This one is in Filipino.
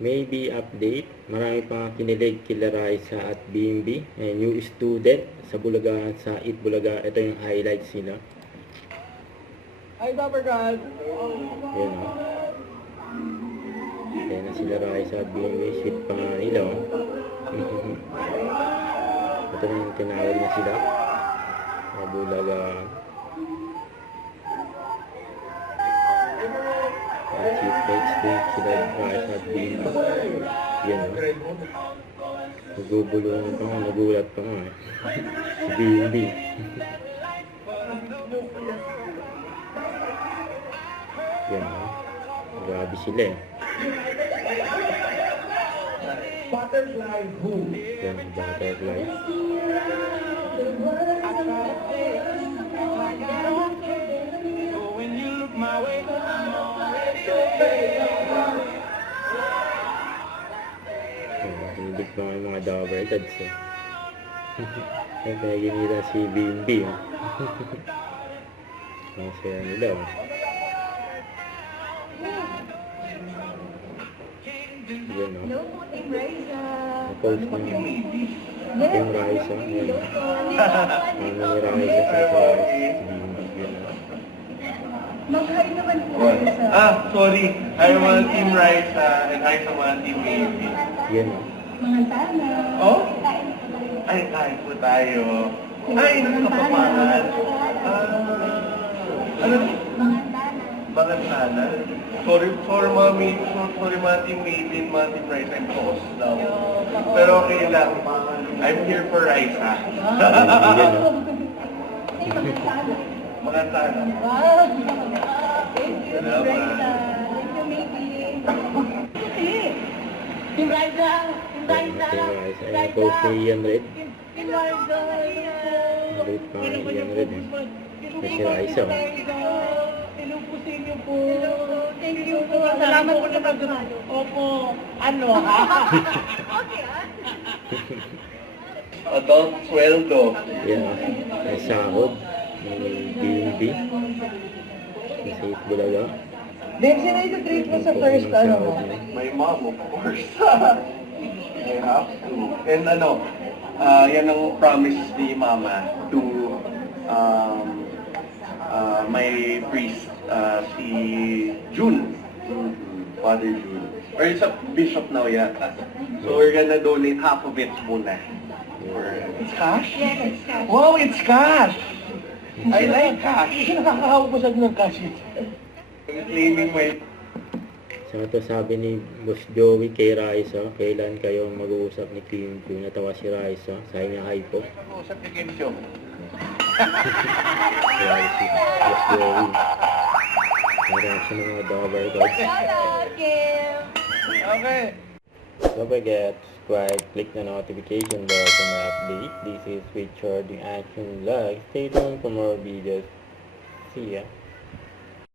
maybe update. Marami pang kinilig kila Raisa at BMB. New student sa Bulaga, sa Eat Bulaga. Ito yung highlights nila. Hi, Papa God! Yan o. Yan na sila Raisa at BMB. Sweet pa nga nila o. Ito na yung tinawag na sila. Sa Bulaga. Cheap cakes din sila Raisa at BMB. Yan o. Nagubulungan pa nga, nagulat pa nga eh. Si BMB. Yan o. Grabe sila eh. Butterfly who? Yan, butterfly. When you look my way, Hindi pa nga yung mga Dover Gods eh. Ay, kaya ginira si BMB eh. Ang saya nila eh. Yan o. Na-post na yung Raisa. Yan o. Ano ni Raisa sa BMB. Yan o. Mag-hi naman po sa... Sorry. Hi mga Team Raisa and hi sa mga Team Baby. Yan o. Mga tana. Oh? Kain po tayo. Ay, kain po tayo. Ay, nagkapapangan. Ano? Mga tana. Bakit sana? Sorry mga Team Baby and mga Team Raisa. I'm lost now. Pero okay lang. I'm here for Raisa. Yan o. Ay, mga tana. Mga tana. Wow! Thank you, Salamat. Brenda. Thank you, Miki. Team Raisa! Team Raisa! Ay, post ni Ian Red. Team Raisa! Maliit pa nga Ian Red eh. May si Raisa o. hello po sa inyo po. Thank you po. Salamat po sa pagdunod. Opo. Ano ha? Okay, ah? Adult sweldo. Yan o. May sahod. May BMB. May sa Eat Bulaga. Then, sino yung treat mo sa first ano mo? My mom, of course. I have to. And yan ang promise ni Mama to my priest, si June. Father June. Or it's a bishop now yata. So we're gonna donate half of it muna. It's cash? Yes, it's cash. Wow, it's cash! I like cash. Sino nakakahawag ng cash it? Claiming my So ito sabi ni Boss Joey kay Raisa, kailan kayo mag-uusap ni Kim Q? Natawa si Raisa, sabi niya hi po. Usap ni Kim Jong. Raisa, Boss Joey. Meron siya ng mga Dover Gods. Shout out, Kim! Okay. Don't forget, subscribe, click the notification bell for more update. This is Richard, the Action Vlog. Stay tuned for more videos. See ya.